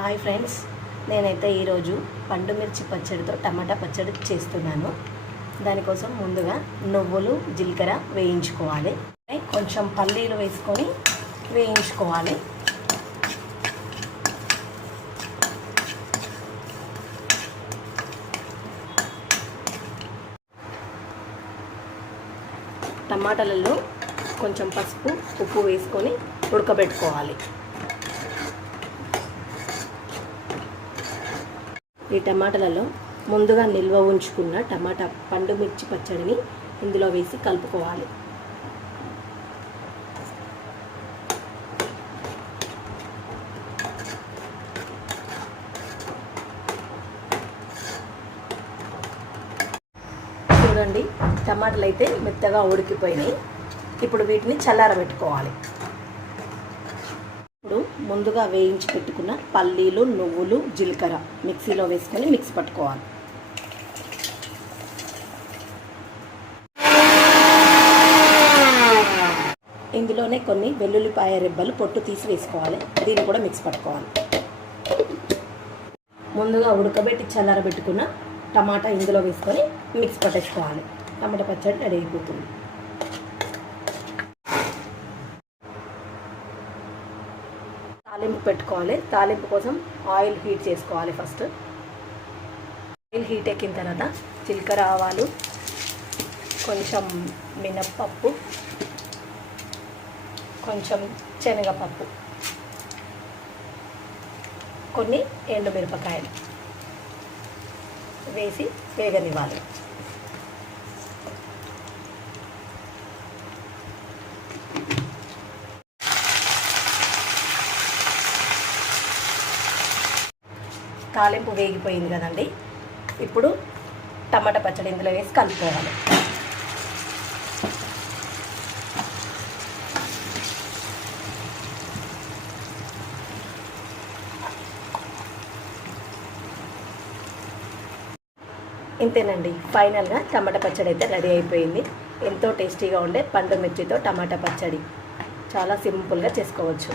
Hi friends నేనైతే ఈరోజు పండు మిర్చి పచ్చడితో టమాటా పచ్చడి చేస్తున్నాను. దానికోసం ముందుగా నువ్వులు జీలకర్ర వేయించుకోవాలి. కొంచెం పల్లీలు వేసుకొని వేయించుకోవాలి. టమాటాలలో కొంచెం పసుపు ఉప్పు వేసుకొని ఉడకబెట్టుకోవాలి. ఈ టమాటాలలో ముందుగా నిల్వ ఉంచుకున్న టమాటా పండు మిర్చి పచ్చడిని ఇందులో వేసి కలుపుకోవాలి. చూడండి టమాటాలు అయితే మెత్తగా ఉడికిపోయినాయి. ఇప్పుడు వీటిని చల్లారబెట్టుకోవాలి. ఇప్పుడు ముందుగా వేయించి పెట్టుకున్న పల్లీలు నువ్వులు జీలకర్ర మిక్సీలో వేసుకొని మిక్స్ పట్టుకోవాలి. ఇందులోనే కొన్ని వెల్లుల్లిపాయ రెబ్బలు పొట్టు తీసి వేసుకోవాలి. దీన్ని కూడా మిక్స్ పట్టుకోవాలి. ముందుగా ఉడకబెట్టి చల్లారబెట్టుకున్న టమాటా ఇందులో వేసుకొని మిక్స్ పట్టేసుకోవాలి. టమాటా పచ్చడి రెడీ అయిపోతుంది. తాలింపు పెట్టుకోవాలి. తాలింపు కోసం ఆయిల్ హీట్ చేసుకోవాలి ఫస్ట్. ఆయిల్ హీట్ ఎక్కిన తర్వాత జీలకర్ర ఆవాలు కొంచెం మినప్పప్పు కొంచెం శనగపప్పు కొన్ని ఎండుమిరపకాయలు వేసి వేగనివ్వాలి. తాలింపు వేగిపోయింది కదండి. ఇప్పుడు టమాటా పచ్చడి ఇందులో వేసి కలుపుకోవాలి. ఇంతేనండి. ఫైనల్గా టమాటా పచ్చడి అయితే రెడీ అయిపోయింది. ఎంతో టేస్టీగా ఉండే పండు మిర్చితో టమాటా పచ్చడి. చాలా సింపుల్గా చేసుకోవచ్చు.